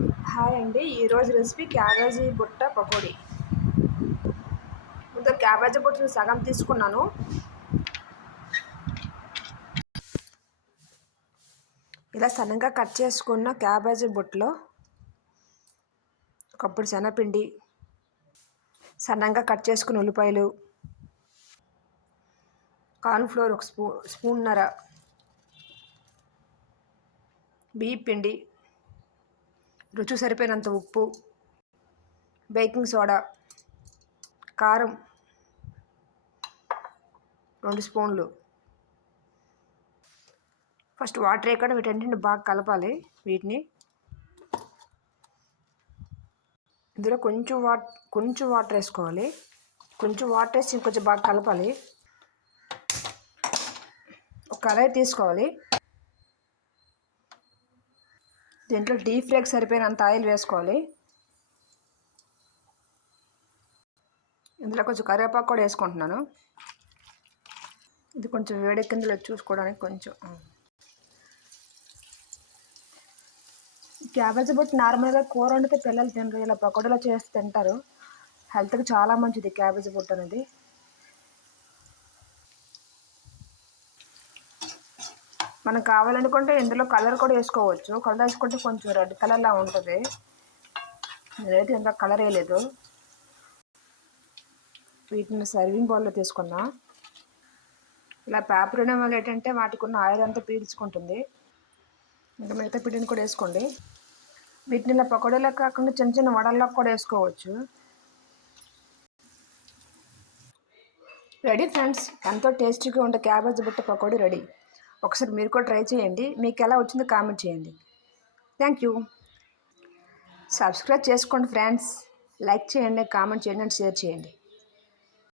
Hi అండి. ఈరోజు recipe cabbage బుట్ట పకోడీ. ముందు క్యాబేజీ బుట్టను సగం తీసుకున్నాను. ఇలా సన్నగా కట్ చేసుకున్న క్యాబేజీ బుట్టలో కప్పుడు శనగపిండి, సన్నగా కట్ చేసుకున్న ఉల్లిపాయలు, కార్న్ఫ్లోర్ ఒక స్పూన్నర, బియ్యం పిండి, రుచి సరిపోయినంత ఉప్పు, బేకింగ్ సోడా, కారం 2 స్పూన్లు. ఫస్ట్ వాటర్ వేయకుండా వీటన్నిటిని బాగా కలపాలి. వీటిని ఇందులో కొంచెం వాటర్ వేసుకోవాలి. కొంచెం వాటర్ వేసి ఇంకొంచెం బాగా కలపాలి. ఒక కడాయి తీసుకోవాలి. దీంట్లో డీప్ ఫ్రైకి సరిపోయినంత ఆయిల్ వేసుకోవాలి. ఇందులో కొంచెం కరివేపాకు కూడా వేసుకుంటున్నాను. ఇది కొంచెం వేడెక్కిందిలో చూసుకోవడానికి కొంచెం. క్యాబేజీ బుట్ట నార్మల్గా కూర వండితే పిల్లలు తినరు, ఇలా పకోడీలో చేసి తింటారు. హెల్త్కి చాలా మంచిది క్యాబేజీ బుట్ట అనేది. మనకు కావాలనుకుంటే ఇందులో కలర్ కూడా వేసుకోవచ్చు. కలర్ వేసుకుంటే కొంచెం రెడ్ కలర్లా ఉంటుంది. నేనైతే ఇంత కలర్ వేయలేదు. వీటిని సర్వింగ్ బౌల్లో తీసుకున్నా. ఇలా పేపర్ వేయడం వల్ల ఏంటంటే వాటికి ఉన్న ఆయిల్ అంతా పీల్చుకుంటుంది. ఇంకా మిగతా పిండిని కూడా వేసుకోండి. వీటిని ఇలా పకోడీలో కాకుండా చిన్న చిన్న వడల్లో కూడా వేసుకోవచ్చు. రెడీ ఫ్రెండ్స్, ఎంతో టేస్టీగా ఉండే క్యాబేజీ బుట్ట పకోడీ రెడీ. ఒకసారి మీరు కూడా ట్రై చేయండి. మీకు ఎలా వచ్చిందో కామెంట్ చేయండి. Thank you. సబ్స్క్రైబ్ చేసుకోండి ఫ్రెండ్స్. లైక్ చేయండి, కామెంట్ చేయండి అండ్ షేర్ చేయండి.